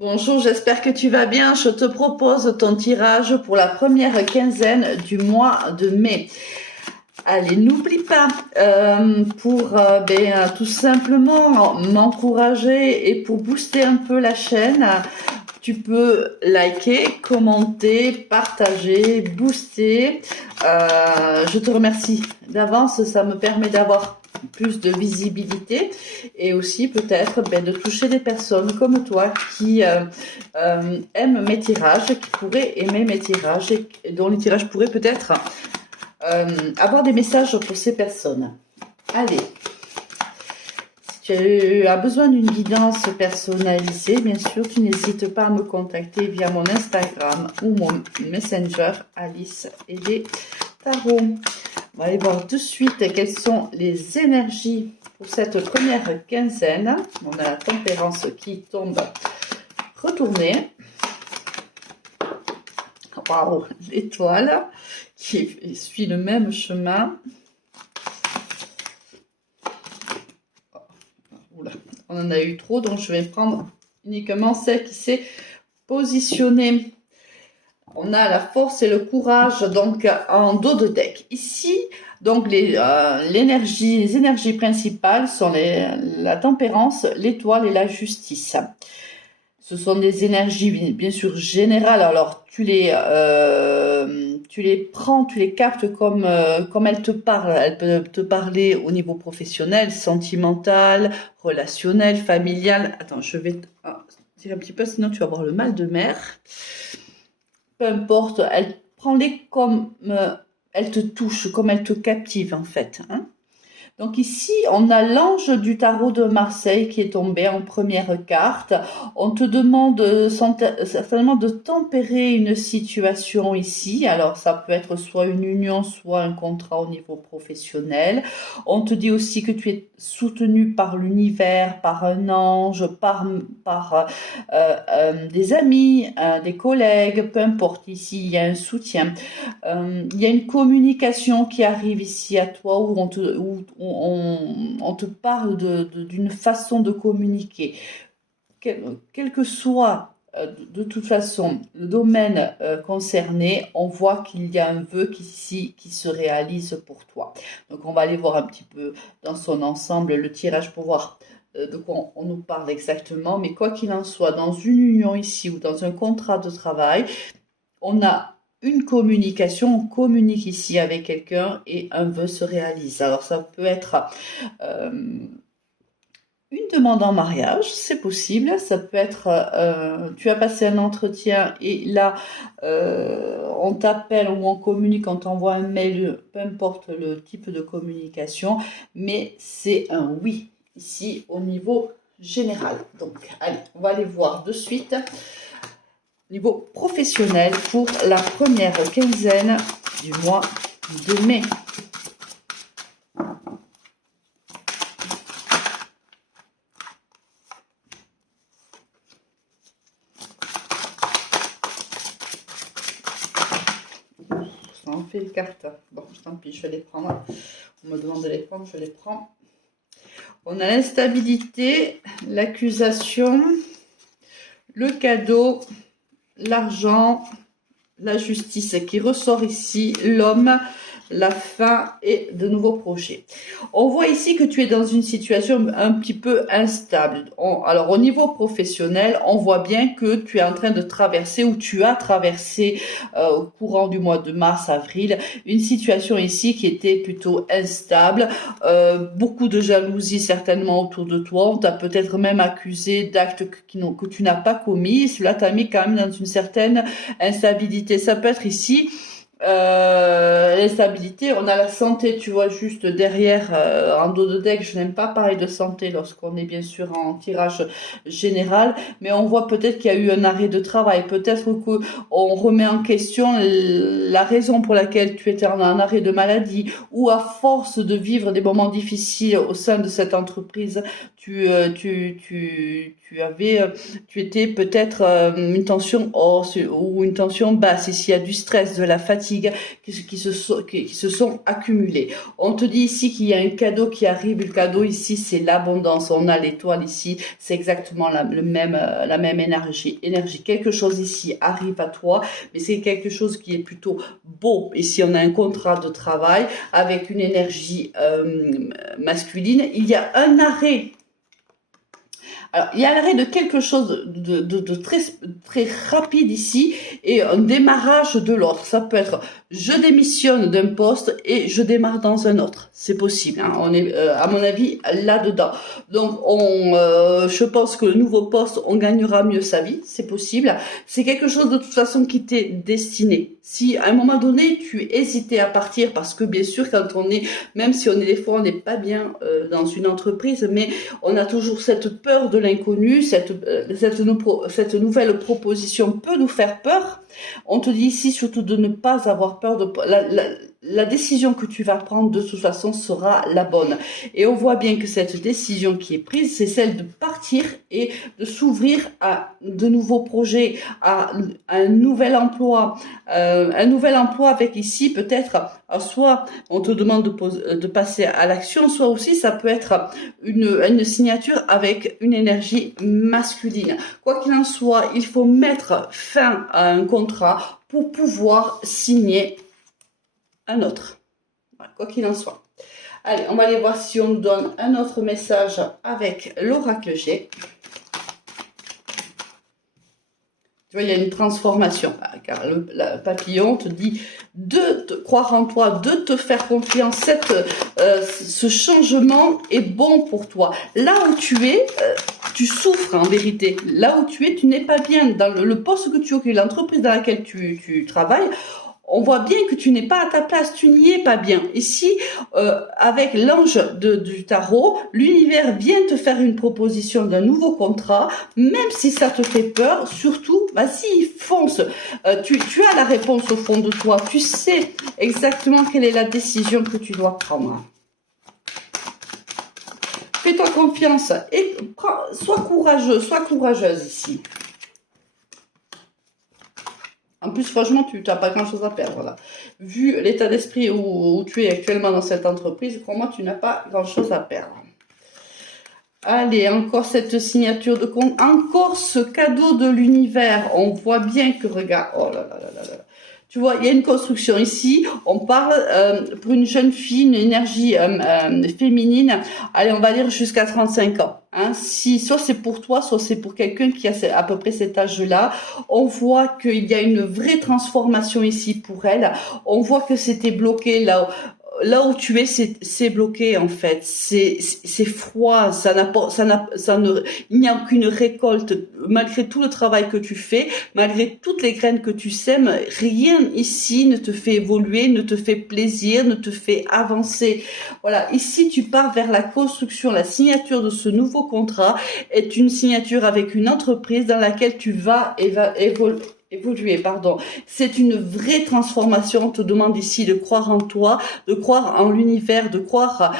Bonjour, j'espère que tu vas bien. Je te propose ton tirage pour la première quinzaine du mois de mai. Allez, n'oublie pas, tout simplement m'encourager et pour booster un peu la chaîne, tu peux liker, commenter, partager, booster. Je te remercie d'avance, ça me permet d'avoir plus de visibilité et aussi peut-être de toucher des personnes comme toi qui aiment mes tirages, qui pourraient aimer mes tirages et dont les tirages pourraient peut-être avoir des messages pour ces personnes. Allez, si tu as besoin d'une guidance personnalisée, bien sûr, tu n'hésites pas à me contacter via mon Instagram ou mon Messenger Alice et les tarots. On va aller voir tout de suite quelles sont les énergies pour cette première quinzaine. On a la tempérance qui tombe retournée. Waouh, l'étoile qui suit le même chemin. Oula, on en a eu trop, donc je vais prendre uniquement celle qui s'est positionnée. On a la force et le courage, donc en dos de deck. Ici, donc les énergies principales sont la tempérance, l'étoile et la justice. Ce sont des énergies bien sûr générales. Alors tu les prends, tu les captes comme elles te parlent. Elles peuvent te parler au niveau professionnel, sentimental, relationnel, familial. Attends, je vais tirer un petit peu, sinon tu vas avoir le mal de mer. Peu importe, prends-les comme elles te touchent, comme elles te captivent en fait. Donc ici, on a l'ange du tarot de Marseille qui est tombé en première carte. On te demande certainement de tempérer une situation ici. Alors ça peut être soit une union, soit un contrat au niveau professionnel. On te dit aussi que tu es soutenu par l'univers, par un ange, par des amis, des collègues, peu importe. Ici, il y a un soutien. Il y a une communication qui arrive ici à toi où on te parle d'une façon de communiquer. Quel que soit de toute façon le domaine concerné, on voit qu'il y a un vœu qui se réalise pour toi. Donc on va aller voir un petit peu dans son ensemble le tirage pour voir de quoi on nous parle exactement. Mais quoi qu'il en soit, dans une union ici ou dans un contrat de travail, on a une communication, on communique ici avec quelqu'un et un vœu se réalise. Alors ça peut être une demande en mariage, c'est possible. Ça peut être, tu as passé un entretien et là, on t'appelle ou on communique, on t'envoie un mail, peu importe le type de communication, mais c'est un oui ici au niveau général. Donc, allez, on va aller voir de suite. Niveau professionnel pour la première quinzaine du mois de mai. Ça en fait les cartes. Bon, tant pis, je vais les prendre. On me demande de les prendre, je les prends. On a l'instabilité, l'accusation, le cadeau, l'argent, la justice qui ressort ici, l'homme, la fin et de nouveaux projets. On voit ici que tu es dans une situation un petit peu instable. Alors au niveau professionnel, on voit bien que tu es en train de traverser ou tu as traversé au courant du mois de mars-avril une situation ici qui était plutôt instable. Beaucoup de jalousie certainement autour de toi. On t'a peut-être même accusé d'actes que tu n'as pas commis. Cela t'a mis quand même dans une certaine instabilité. Ça peut être ici l'instabilité. On a la santé, tu vois, juste derrière en dos de deck. Je n'aime pas parler de santé lorsqu'on est bien sûr en tirage général, mais on voit peut-être qu'il y a eu un arrêt de travail, peut-être que on remet en question la raison pour laquelle tu étais en arrêt de maladie, ou à force de vivre des moments difficiles au sein de cette entreprise, tu étais peut-être une tension haute ou une tension basse. Ici, il y a du stress, de la fatigue. fatigues qui se sont accumulées. On te dit ici qu'il y a un cadeau qui arrive. Le cadeau ici, c'est l'abondance. On a l'étoile ici, c'est exactement la même énergie. Quelque chose ici arrive à toi, mais c'est quelque chose qui est plutôt beau. Ici, on a un contrat de travail avec une énergie masculine. Il y a un arrêt. Alors, il y a l'arrêt de quelque chose de très, très rapide ici et un démarrage de l'autre. Ça peut être je démissionne d'un poste et je démarre dans un autre. C'est possible. Hein. On est, à mon avis, là-dedans. Donc, je pense que le nouveau poste, on gagnera mieux sa vie. C'est possible. C'est quelque chose de toute façon qui t'est destiné. Si à un moment donné, tu hésitais à partir, parce que bien sûr, quand on est, même si on est des fois, on n'est pas bien dans une entreprise, mais on a toujours cette peur de l'inconnu, cette nouvelle proposition peut nous faire peur. On te dit ici surtout de ne pas avoir peur de la décision que tu vas prendre de toute façon sera la bonne. Et on voit bien que cette décision qui est prise, c'est celle de partir et de s'ouvrir à de nouveaux projets, à un nouvel emploi avec ici peut-être, soit on te demande de passer à l'action, soit aussi ça peut être une signature avec une énergie masculine. Quoi qu'il en soit, il faut mettre fin à un contrat pour pouvoir signer un autre. Voilà, quoi qu'il en soit. Allez, on va aller voir si on nous donne un autre message avec l'oracle G. Tu vois, il y a une transformation, car le papillon te dit de te croire en toi, de te faire confiance. Ce changement est bon pour toi. Là où tu es, tu souffres en vérité. Là où tu es, tu n'es pas bien. Dans le poste que tu occupes, l'entreprise dans laquelle tu travailles, on voit bien que tu n'es pas à ta place, tu n'y es pas bien. Ici, avec l'ange du tarot, l'univers vient te faire une proposition d'un nouveau contrat, même si ça te fait peur, surtout, vas-y, fonce. Tu as la réponse au fond de toi, tu sais exactement quelle est la décision que tu dois prendre. Fais-toi confiance et sois courageux, sois courageuse ici. En plus, franchement, tu n'as pas grand-chose à perdre. Là. Vu l'état d'esprit où tu es actuellement dans cette entreprise, crois-moi, tu n'as pas grand-chose à perdre. Allez, encore cette signature de compte, encore ce cadeau de l'univers. On voit bien que, regarde, oh là là là là là. Tu vois, il y a une construction ici. On parle pour une jeune fille, une énergie féminine. Allez, on va dire jusqu'à 35 ans. Hein. Si soit c'est pour toi, soit c'est pour quelqu'un qui a à peu près cet âge-là. On voit qu'il y a une vraie transformation ici pour elle. On voit que c'était bloqué là où tu es, c'est bloqué en fait. C'est froid. Il n'y a aucune récolte malgré tout le travail que tu fais, malgré toutes les graines que tu sèmes. Rien ici ne te fait évoluer, ne te fait plaisir, ne te fait avancer. Voilà. Ici, tu pars vers la construction, la signature de ce nouveau contrat est une signature avec une entreprise dans laquelle tu vas évoluer, pardon. C'est une vraie transformation. On te demande ici de croire en toi, de croire en l'univers, de croire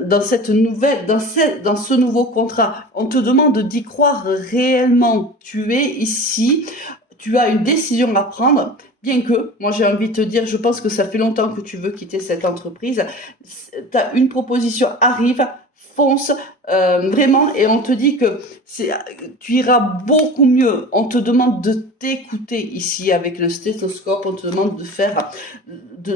dans ce nouveau contrat. On te demande d'y croire réellement. Tu es ici, tu as une décision à prendre. Bien que, moi j'ai envie de te dire, je pense que ça fait longtemps que tu veux quitter cette entreprise. Une proposition arrive, fonce, vraiment, et on te dit que tu iras beaucoup mieux. On te demande de t'écouter ici avec le stéthoscope, on te demande de faire, de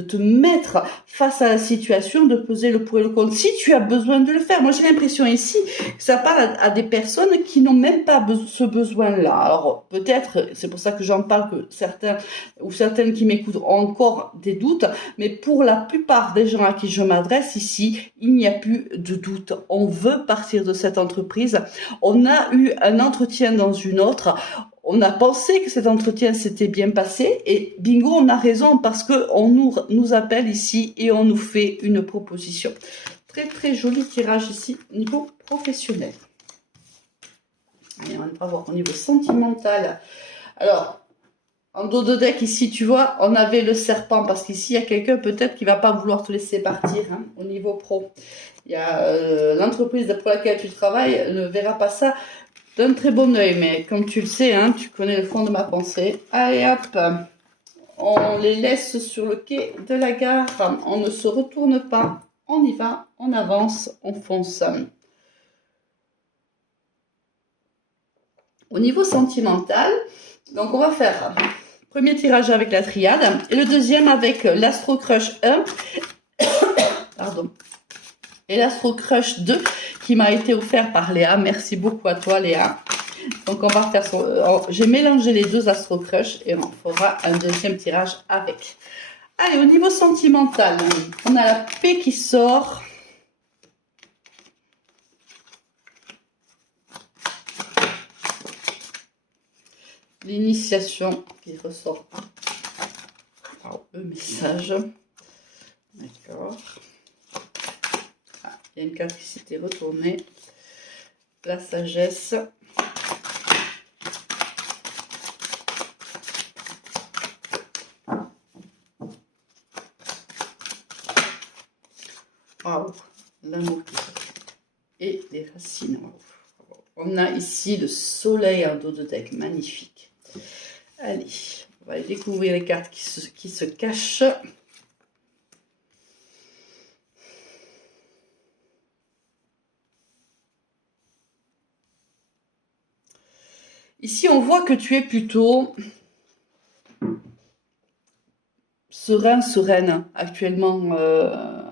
te mettre face à la situation, de peser le pour et le contre. Si tu as besoin de le faire, moi j'ai l'impression ici que ça parle à des personnes qui n'ont même pas ce besoin-là. Alors peut-être, c'est pour ça que j'en parle, que certains ou certaines qui m'écoutent ont encore des doutes, mais pour la plupart des gens à qui je m'adresse ici, il n'y a plus de doute. On veut partir de cette entreprise. On a eu un entretien dans une autre. On a pensé que cet entretien s'était bien passé et bingo, on a raison parce que on nous appelle ici et on nous fait une proposition. Très très joli tirage ici au niveau professionnel. Allez, on va voir au niveau sentimental. Alors, en dos de deck, ici, tu vois, on avait le serpent, parce qu'ici, il y a quelqu'un peut-être qui va pas vouloir te laisser partir hein, au niveau pro. Il y a l'entreprise pour laquelle tu travailles ne verra pas ça d'un très bon œil, mais comme tu le sais, hein, tu connais le fond de ma pensée. Allez, hop. on les laisse sur le quai de la gare, on ne se retourne pas, on y va, on avance, on fonce. Au niveau sentimental, donc on va faire premier tirage avec la triade et le deuxième avec l'Astro Crush 1 pardon, et l'Astro Crush 2 qui m'a été offert par Léa. Merci beaucoup à toi Léa. Donc on va faire j'ai mélangé les deux Astro Crush et on fera un deuxième tirage avec. Allez, au niveau sentimental, on a la paix qui sort. L'initiation qui ressort. Alors, le message. D'accord. Ah, il y a une carte qui s'était retournée. La sagesse. Waouh, l'amour qui sort. Et les racines. Wow. On a ici le soleil en dos de deck, magnifique. Allez, on va aller découvrir les cartes qui se cachent. Ici, on voit que tu es plutôt sereine actuellement,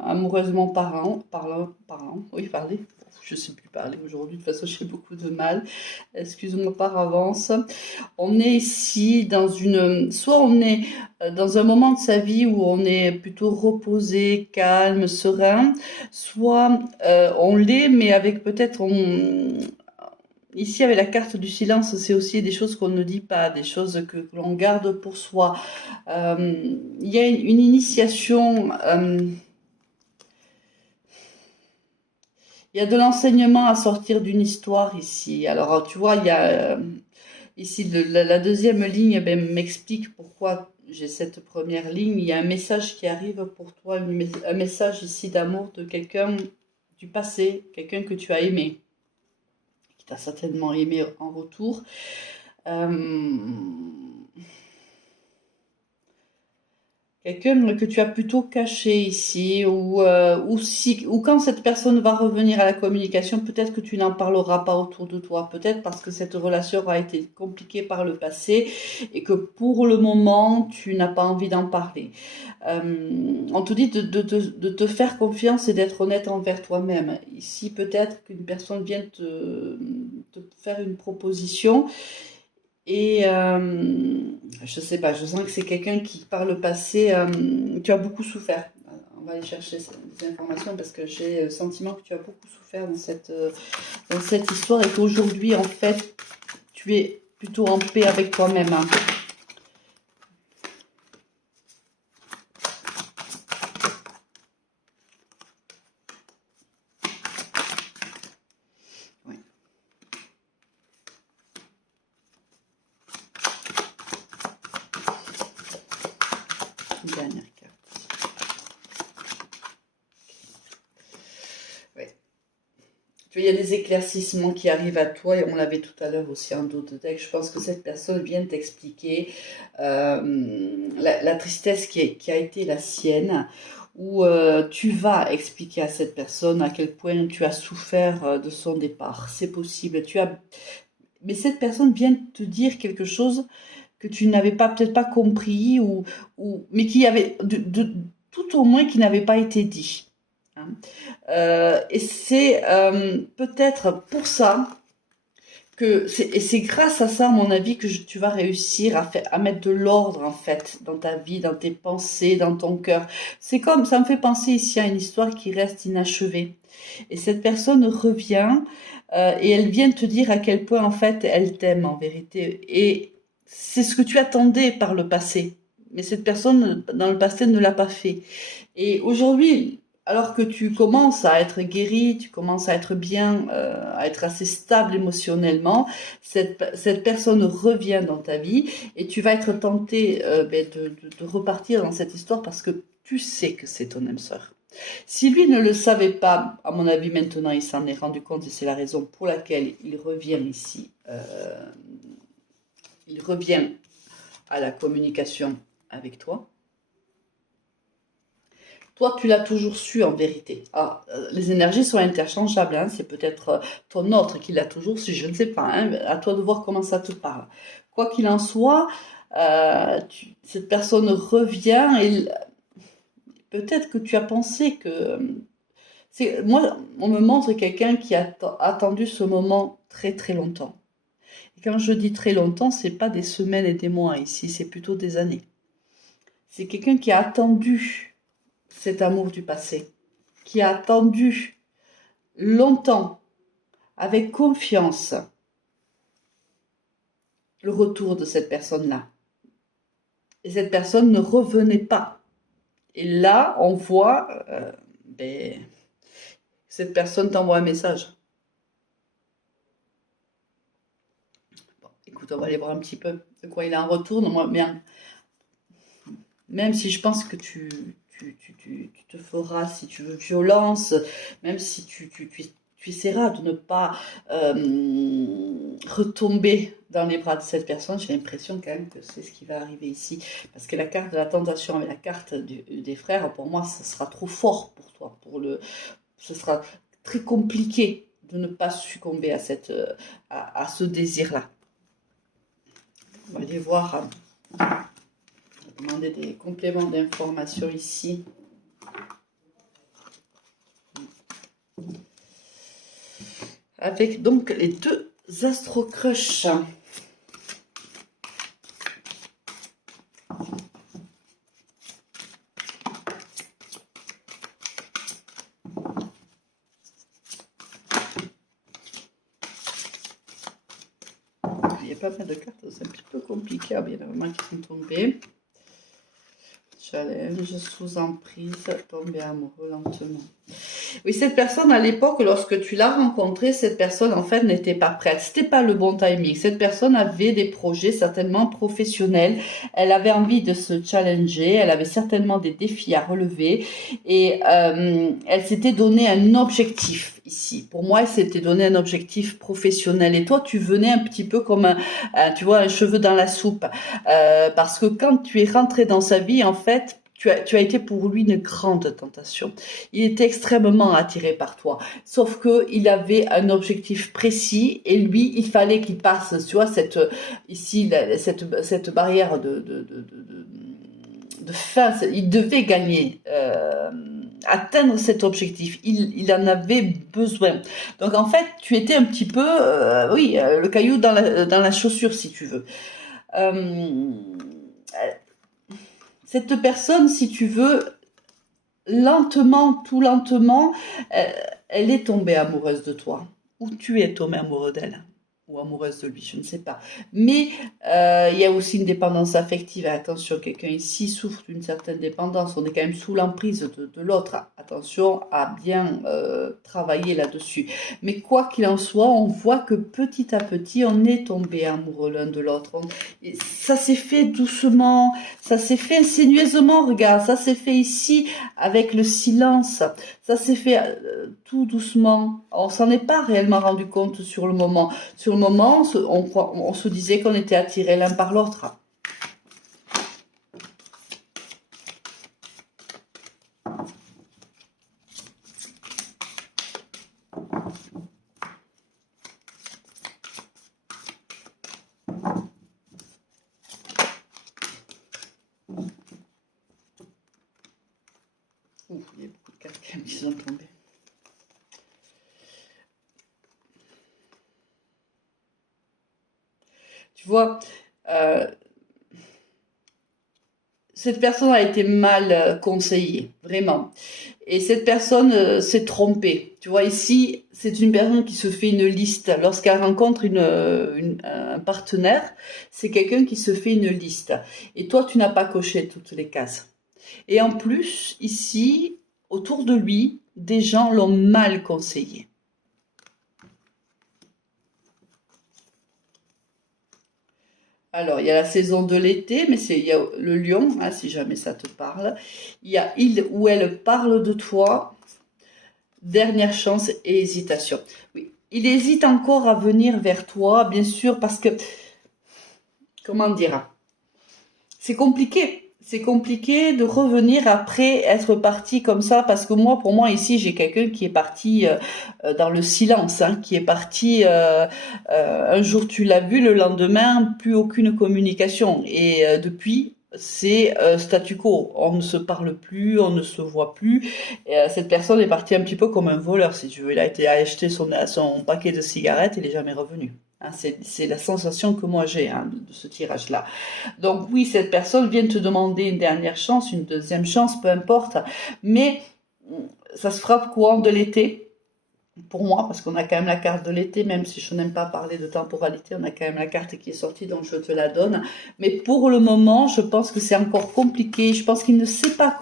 amoureusement parlant. Oui, parler. Je ne sais plus parler aujourd'hui, de toute façon j'ai beaucoup de mal, excuse-moi par avance. On est ici dans soit on est dans un moment de sa vie où on est plutôt reposé, calme, serein, soit on l'est mais avec peut-être ici avec la carte du silence, c'est aussi des choses qu'on ne dit pas, des choses que l'on garde pour soi. Il y a une initiation... il y a de l'enseignement à sortir d'une histoire ici. Alors, tu vois, il y a ici la deuxième ligne m'explique pourquoi j'ai cette première ligne. Il y a un message qui arrive pour toi, un message ici d'amour de quelqu'un du passé, quelqu'un que tu as aimé, qui t'a certainement aimé en retour. Quelqu'un que tu as plutôt caché ici, ou quand cette personne va revenir à la communication, peut-être que tu n'en parleras pas autour de toi, peut-être parce que cette relation a été compliquée par le passé et que pour le moment, tu n'as pas envie d'en parler. On te dit de te faire confiance et d'être honnête envers toi-même. Ici, peut-être qu'une personne vient te faire une proposition. Et je sais pas, je sens que c'est quelqu'un qui, par le passé, tu as beaucoup souffert. On va aller chercher des informations parce que j'ai le sentiment que tu as beaucoup souffert dans cette histoire et qu'aujourd'hui, en fait, tu es plutôt en paix avec toi-même. Hein. Dernière carte. Ouais. Tu vois, il y a des éclaircissements qui arrivent à toi et on l'avait tout à l'heure aussi en dos de deck. Je pense que cette personne vient t'expliquer la tristesse qui a été la sienne, où tu vas expliquer à cette personne à quel point tu as souffert de son départ. C'est possible. Mais cette personne vient te dire quelque chose que tu n'avais peut-être pas compris, mais qui avait, tout au moins, qui n'avait pas été dit. Hein. Et c'est peut-être pour ça et c'est grâce à ça, à mon avis, que tu vas réussir à mettre de l'ordre, en fait, dans ta vie, dans tes pensées, dans ton cœur. C'est comme, ça me fait penser ici à une histoire qui reste inachevée. Et cette personne revient et elle vient te dire à quel point, en fait, elle t'aime, en vérité. Et c'est ce que tu attendais par le passé. Mais cette personne, dans le passé, ne l'a pas fait. Et aujourd'hui, alors que tu commences à être guéri, tu commences à être bien, à être assez stable émotionnellement, cette personne revient dans ta vie et tu vas être tenté de repartir dans cette histoire parce que tu sais que c'est ton âme sœur. Si lui ne le savait pas, à mon avis maintenant il s'en est rendu compte et c'est la raison pour laquelle il revient ici. Il revient à la communication avec toi. Toi, tu l'as toujours su en vérité. Alors, les énergies sont interchangeables, hein. C'est peut-être ton autre qui l'a toujours su, je ne sais pas, hein. À toi de voir comment ça te parle. Quoi qu'il en soit, cette personne revient et peut-être que tu as pensé que... Moi, on me montre quelqu'un qui a attendu ce moment très très longtemps. Et quand je dis très longtemps, c'est pas des semaines et des mois ici, c'est plutôt des années. C'est quelqu'un qui a attendu cet amour du passé, qui a attendu longtemps, avec confiance, le retour de cette personne-là. Et cette personne ne revenait pas. Et là, on voit, cette personne t'envoie un message. Bon, écoute, on va aller voir un petit peu de quoi il en retourne. Moi, même si je pense que tu te feras, si tu veux, violence, même si tu essaieras de ne pas retomber dans les bras de cette personne, j'ai l'impression quand même que c'est ce qui va arriver ici. Parce que la carte de la tentation et la carte des frères, pour moi, ce sera trop fort pour toi. Ce sera très compliqué de ne pas succomber à ce désir-là. On va aller voir... demander des compléments d'information ici. Avec donc les deux astro-crush. Il y a pas mal de cartes, c'est un petit peu compliqué, bien évidemment, qui sont tombées. Challenge, sous emprise, tomber amoureux lentement. Oui, cette personne, à l'époque, lorsque tu l'as rencontrée, cette personne, en fait, n'était pas prête. C'était pas le bon timing. Cette personne avait des projets certainement professionnels. Elle avait envie de se challenger. Elle avait certainement des défis à relever. Et elle s'était donné un objectif ici. Pour moi, elle s'était donné un objectif professionnel. Et toi, tu venais un petit peu comme tu vois, un cheveu dans la soupe. Parce que quand tu es rentré dans sa vie, en fait, tu as été pour lui une grande tentation. Il était extrêmement attiré par toi. Sauf que il avait un objectif précis et lui, il fallait qu'il passe, tu vois, cette barrière de fin. Il devait gagner, atteindre cet objectif. Il en avait besoin. Donc en fait, tu étais un petit peu, le caillou dans la chaussure, si tu veux. Cette personne, si tu veux, tout lentement, elle est tombée amoureuse de toi. Ou tu es tombé amoureux d'elle. Ou amoureuse de lui, je ne sais pas. Mais il y a aussi une dépendance affective. Attention, quelqu'un ici souffre d'une certaine dépendance. On est quand même sous l'emprise de l'autre. Attention à bien travailler là-dessus. Mais quoi qu'il en soit, on voit que petit à petit, on est tombé amoureux l'un de l'autre. Ça s'est fait doucement, ça s'est fait insinueusement, regarde. Ça s'est fait ici avec le silence. Ça s'est fait tout doucement. On s'en est pas réellement rendu compte sur le moment. Sur le moment, on se disait qu'on était attirés l'un par l'autre. Ouh, il y a beaucoup de cartes qui sont tombées. Tu vois, cette personne a été mal conseillée, vraiment. Et cette personne s'est trompée. Tu vois, ici, c'est une personne qui se fait une liste. Lorsqu'elle rencontre un partenaire, c'est quelqu'un qui se fait une liste. Et toi, tu n'as pas coché toutes les cases. Et en plus, ici, autour de lui, des gens l'ont mal conseillé. Alors, il y a la saison de l'été, mais il y a le lion, hein, si jamais ça te parle. Il y a il ou elle parle de toi, dernière chance et hésitation. Oui, il hésite encore à venir vers toi, bien sûr, parce que, comment dire, c'est compliqué. c'est compliqué de revenir après être parti comme ça, parce que moi, pour moi, ici, j'ai quelqu'un qui est parti dans le silence, hein, qui est parti, un jour tu l'as vu, le lendemain, plus aucune communication. Et depuis, c'est statu quo. On ne se parle plus, on ne se voit plus. Et, cette personne est partie un petit peu comme un voleur, si tu veux. Il a été acheter son paquet de cigarettes, il est jamais revenu. Hein, c'est la sensation que moi j'ai, hein, de ce tirage-là. Donc oui, cette personne vient te demander une dernière chance, une deuxième chance, peu importe, mais ça se fera courant de l'été, pour moi, parce qu'on a quand même la carte de l'été, même si je n'aime pas parler de temporalité, on a quand même la carte qui est sortie, donc je te la donne. Mais pour le moment, je pense que c'est encore compliqué, je pense qu'il ne sait pas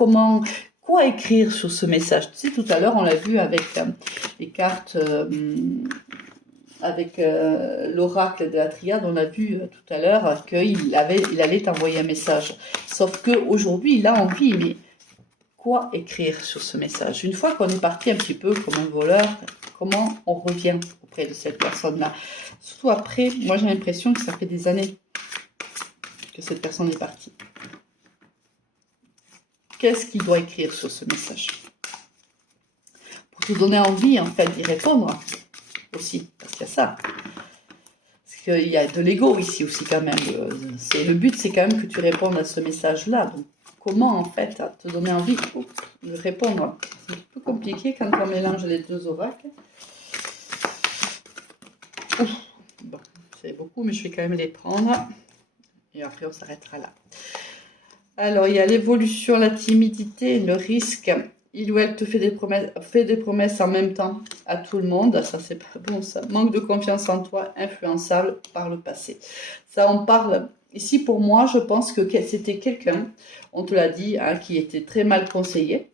quoi écrire sur ce message. Tu sais, tout à l'heure, on l'a vu avec les cartes... avec l'oracle de la triade, on a vu tout à l'heure qu'il allait t'envoyer un message. Sauf qu'aujourd'hui, il a envie, mais quoi écrire sur ce message? Une fois qu'on est parti un petit peu comme un voleur, comment on revient auprès de cette personne-là? Surtout après, moi j'ai l'impression que ça fait des années que cette personne est partie. Qu'est-ce qu'il doit écrire sur ce message? Pour te donner envie, en fait, d'y répondre aussi, parce qu'il y a ça. Parce qu'il y a de l'ego ici aussi quand même. Le but, c'est quand même que tu répondes à ce message-là. Donc, comment, en fait, te donner envie de répondre? C'est un peu compliqué quand on mélange les deux oracles. Bon, c'est beaucoup, mais je vais quand même les prendre. Et après, on s'arrêtera là. Alors, il y a l'évolution, la timidité, le risque. Il ou elle te fait des promesses en même temps à tout le monde. Ça, c'est pas bon, ça. Manque de confiance en toi, influençable par le passé. Ça, on parle... Ici, pour moi, je pense que c'était quelqu'un, on te l'a dit, hein, qui était très mal conseillé.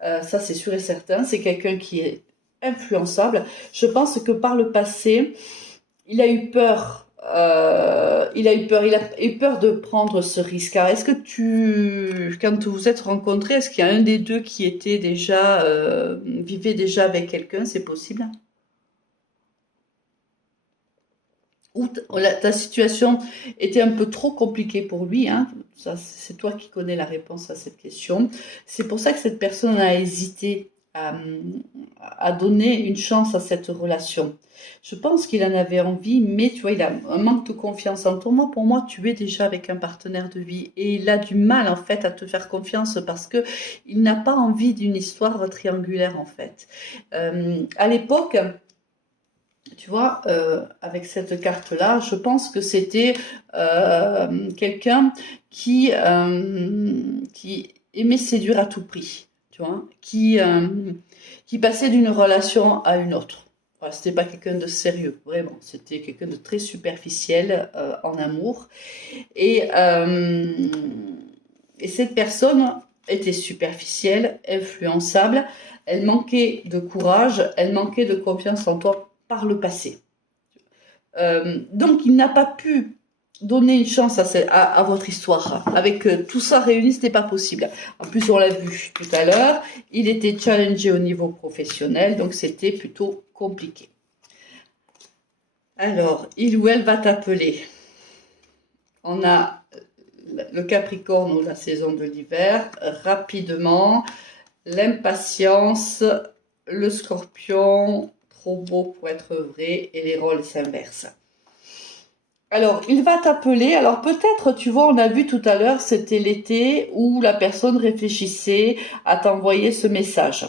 Ça, c'est sûr et certain. C'est quelqu'un qui est influençable. Je pense que par le passé, il a eu peur. Il a eu peur de prendre ce risque. Alors, est-ce que quand vous vous êtes rencontrés, est-ce qu'il y a un des deux qui était déjà, vivait déjà avec quelqu'un? C'est possible? Ou ta situation était un peu trop compliquée pour lui, hein? Ça, c'est toi qui connais la réponse à cette question. C'est pour ça que cette personne a hésité à donner une chance à cette relation. Je pense qu'il en avait envie, mais tu vois, il a un manque de confiance en toi. Moi, pour moi, tu es déjà avec un partenaire de vie et il a du mal en fait à te faire confiance parce que il n'a pas envie d'une histoire triangulaire en fait. À l'époque, tu vois, avec cette carte-là, je pense que c'était quelqu'un qui aimait séduire à tout prix, tu vois, qui passait d'une relation à une autre. Voilà, c'était pas quelqu'un de sérieux, vraiment. C'était quelqu'un de très superficiel en amour. Et cette personne était superficielle, influençable. Elle manquait de courage, elle manquait de confiance en toi par le passé. Donc, il n'a pas pu donner une chance à votre histoire. Avec tout ça réuni, ce n'était pas possible. En plus, on l'a vu tout à l'heure, il était challengé au niveau professionnel, donc c'était plutôt compliqué. Alors, il ou elle va t'appeler. On a le Capricorne ou la saison de l'hiver, rapidement, l'impatience, le Scorpion, trop beau pour être vrai, et les rôles s'inversent. Alors, il va t'appeler. Alors, peut-être, tu vois, on a vu tout à l'heure, c'était l'été où la personne réfléchissait à t'envoyer ce message.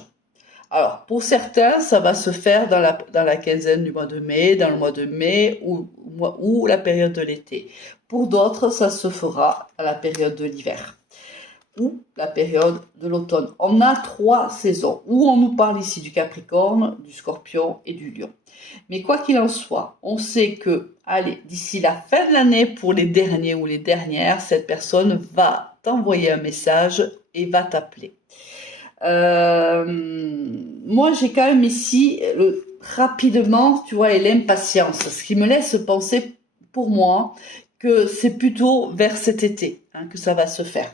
Alors, pour certains, ça va se faire dans la quinzaine du mois de mai, dans le mois de mai ou la période de l'été. Pour d'autres, ça se fera à la période de l'hiver ou la période de l'automne. On a 3 saisons où on nous parle ici du Capricorne, du Scorpion et du Lion. Mais quoi qu'il en soit, on sait que, allez, d'ici la fin de l'année, pour les derniers ou les dernières, cette personne va t'envoyer un message et va t'appeler. Moi, j'ai quand même ici, rapidement, tu vois, et l'impatience, ce qui me laisse penser, pour moi, que c'est plutôt vers cet été que ça va se faire.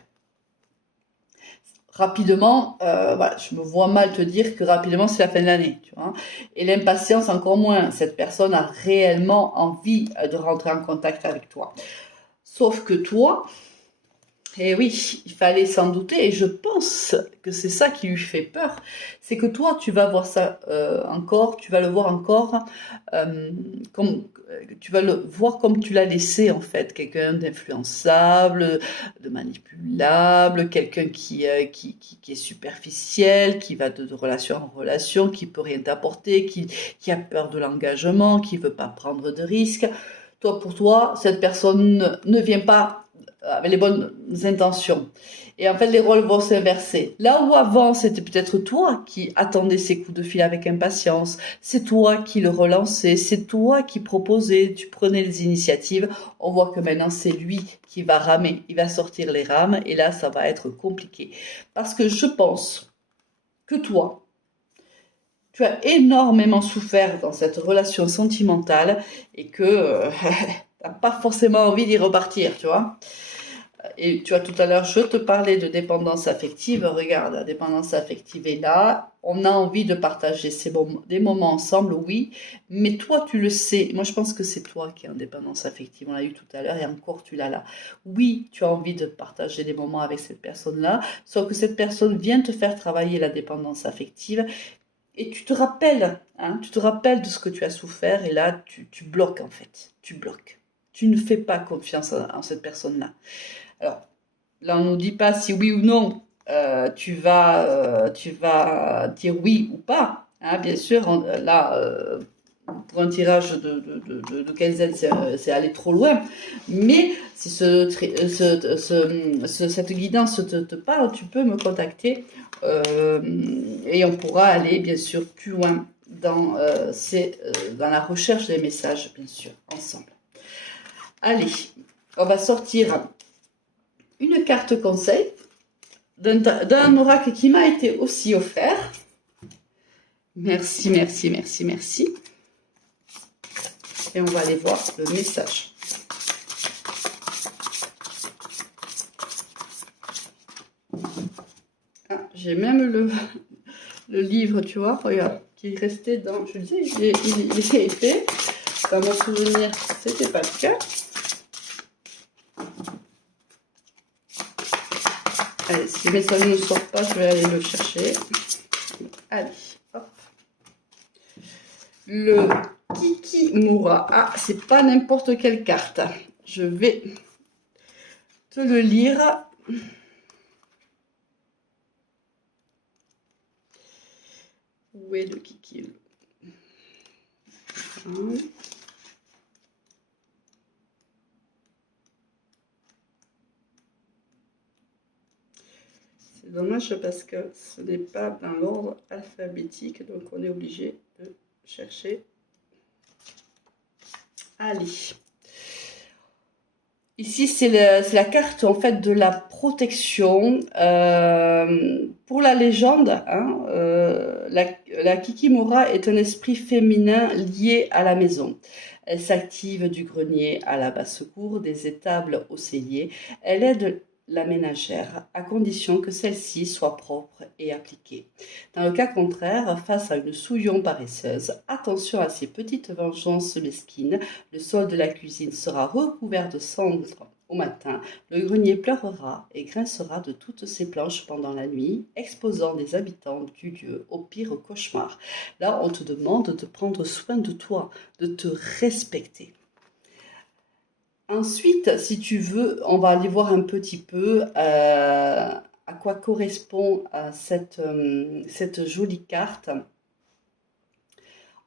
Rapidement, voilà, je me vois mal te dire que rapidement c'est la fin de l'année, tu vois. Et l'impatience encore moins. Cette personne a réellement envie de rentrer en contact avec toi. Sauf que toi, Et oui, il fallait s'en douter, et je pense que c'est ça qui lui fait peur. C'est que toi, tu vas voir ça encore, tu vas le voir encore, euh, comme, tu vas le voir comme tu l'as laissé en fait, quelqu'un d'influençable, de manipulable, quelqu'un qui est superficiel, qui va de relation en relation, qui peut rien t'apporter, qui a peur de l'engagement, qui veut pas prendre de risques. Toi, pour toi, cette personne ne vient pas avec les bonnes intentions. Et en fait, les rôles vont s'inverser. Là où avant, c'était peut-être toi qui attendais ces coups de fil avec impatience, c'est toi qui le relançais, c'est toi qui proposais, tu prenais les initiatives. On voit que maintenant, c'est lui qui va ramer, il va sortir les rames, et là, ça va être compliqué. Parce que je pense que toi, tu as énormément souffert dans cette relation sentimentale et que tu n'as pas forcément envie d'y repartir, tu vois. Et tu vois, tout à l'heure, je te parlais de dépendance affective. Regarde, la dépendance affective est là. On a envie de partager des moments ensemble, oui. Mais toi, tu le sais. Moi, je pense que c'est toi qui es en dépendance affective. On l'a eu tout à l'heure et encore, tu l'as là. Oui, tu as envie de partager des moments avec cette personne-là. Sauf que cette personne vient te faire travailler la dépendance affective. Et tu te rappelles, hein, tu te rappelles de ce que tu as souffert. Et là, tu bloques, en fait. Tu bloques. Tu ne fais pas confiance en cette personne-là. Alors, là, on ne nous dit pas si oui ou non tu vas dire oui ou pas. Hein, bien sûr, là, pour un tirage de quinzaine, c'est aller trop loin. Mais si cette guidance te parle, tu peux me contacter et on pourra aller, bien sûr, plus loin dans la recherche des messages, bien sûr, ensemble. Allez, on va sortir une carte conseil d'un oracle qui m'a été aussi offert. Merci, merci, merci, merci. Et on va aller voir le message. Ah, j'ai même le livre, tu vois, regarde, qui est resté dans... Je disais, il est épais. Dans mon souvenir, c'était pas le cas. Allez, si le message ne sort pas, je vais aller le chercher. Allez, hop. Le Kikimora. Ah, c'est pas n'importe quelle carte. Je vais te le lire. Où est le Kiki? C'est dommage parce que ce n'est pas dans l'ordre alphabétique, donc on est obligé de chercher. Allez. Ici, c'est la carte en fait de la protection. Pour la légende, hein, la Kikimora est un esprit féminin lié à la maison. Elle s'active du grenier à la basse-cour, des étables au cellier. Elle aide la ménagère, à condition que celle-ci soit propre et appliquée. Dans le cas contraire, face à une souillon paresseuse, attention à ces petites vengeances mesquines. Le sol de la cuisine sera recouvert de cendres au matin. Le grenier pleurera et grincera de toutes ses planches pendant la nuit, exposant les habitants du lieu au pire cauchemar. Là, on te demande de prendre soin de toi, de te respecter. Ensuite, si tu veux, on va aller voir un petit peu à quoi correspond cette jolie carte.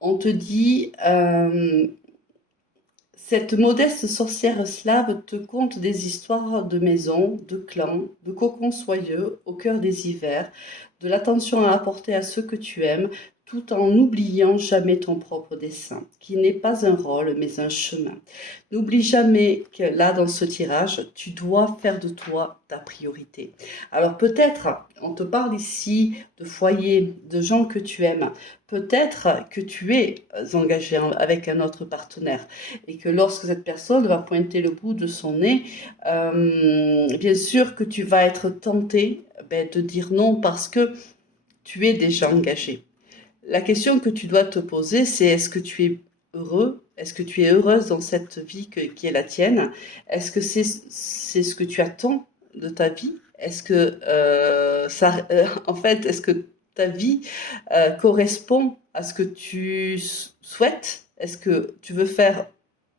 On te dit, cette modeste sorcière slave te conte des histoires de maisons, de clans, de cocons soyeux au cœur des hivers, de l'attention à apporter à ceux que tu aimes, tout en n'oubliant jamais ton propre dessein, qui n'est pas un rôle, mais un chemin. N'oublie jamais que là, dans ce tirage, tu dois faire de toi ta priorité. Alors peut-être, on te parle ici de foyer, de gens que tu aimes. Peut-être que tu es engagé avec un autre partenaire et que lorsque cette personne va pointer le bout de son nez, bien sûr que tu vas être tenté de dire non parce que tu es déjà engagé. La question que tu dois te poser, c'est est-ce que tu es heureux? Est-ce que tu es heureuse dans cette vie qui est la tienne? Est-ce que c'est ce que tu attends de ta vie? Est-ce que en fait, est-ce que ta vie correspond à ce que tu souhaites? Est-ce que tu veux faire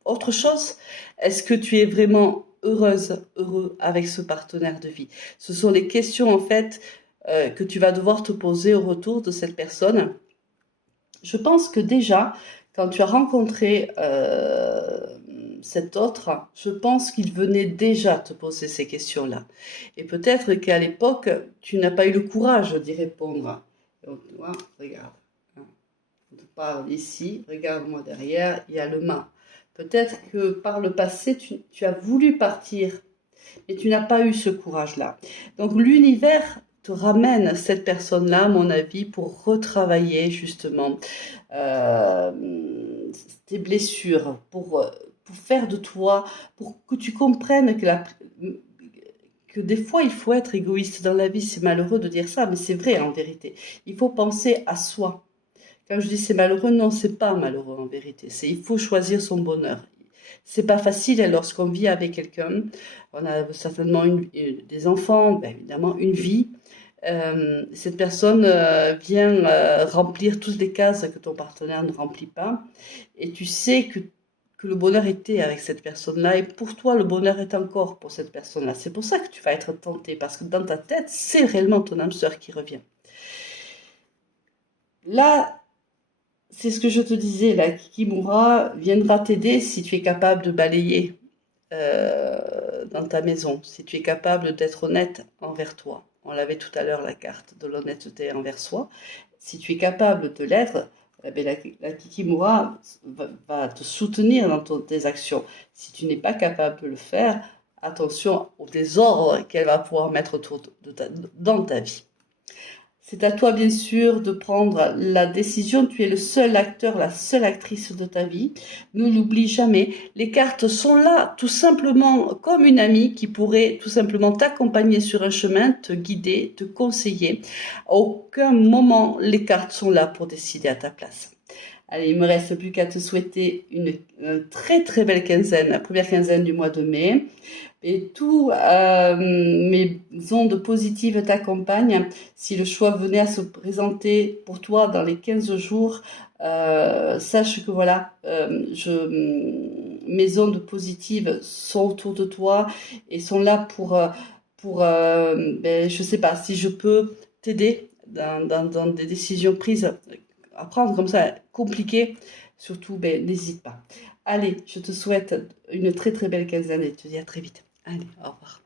autre chose? Est-ce que tu es vraiment heureuse, heureux avec ce partenaire de vie? Ce sont les questions en fait que tu vas devoir te poser au retour de cette personne. Je pense que déjà, quand tu as rencontré cet autre, je pense qu'il venait déjà te poser ces questions-là. Et peut-être qu'à l'époque, tu n'as pas eu le courage d'y répondre. Donc, tu vois, regarde, hein, on te parle ici, regarde-moi derrière, il y a le mât. Peut-être que par le passé, tu as voulu partir, mais tu n'as pas eu ce courage-là. Donc l'univers te ramène cette personne-là, à mon avis, pour retravailler justement euh, tes blessures, pour faire de toi, pour que tu comprennes que des fois il faut être égoïste dans la vie. C'est malheureux de dire ça, mais c'est vrai en vérité. Il faut penser à soi. Quand je dis c'est malheureux, non, c'est pas malheureux en vérité. C'est il faut choisir son bonheur. C'est pas facile lorsqu'on vit avec quelqu'un. On a certainement des enfants, ben évidemment une vie. Cette personne vient remplir toutes les cases que ton partenaire ne remplit pas. Et tu sais que le bonheur était avec cette personne-là. Et pour toi, le bonheur est encore pour cette personne-là. C'est pour ça que tu vas être tenté. Parce que dans ta tête, c'est réellement ton âme sœur qui revient. Là, c'est ce que je te disais, la Kikimura viendra t'aider si tu es capable de balayer dans ta maison, si tu es capable d'être honnête envers toi. On l'avait tout à l'heure, la carte de l'honnêteté envers soi. Si tu es capable de l'être, eh bien, la Kikimura va te soutenir dans tes actions. Si tu n'es pas capable de le faire, attention au désordre qu'elle va pouvoir mettre autour dans ta vie. C'est à toi, bien sûr, de prendre la décision. Tu es le seul acteur, la seule actrice de ta vie. Ne l'oublie jamais. Les cartes sont là, tout simplement, comme une amie qui pourrait tout simplement t'accompagner sur un chemin, te guider, te conseiller. À aucun moment, les cartes sont là pour décider à ta place. Allez, il me reste plus qu'à te souhaiter une très très belle quinzaine, la première quinzaine du mois de mai. Et tout mes ondes positives t'accompagnent. Si le choix venait à se présenter pour toi dans les 15 jours, sache que voilà, mes ondes positives sont autour de toi et sont là ben, je sais pas, si je peux t'aider dans des décisions prises à prendre comme ça, compliquées, surtout, ben, n'hésite pas. Allez, je te souhaite une très très belle quinzaine et je te dis à très vite. Allez, au revoir.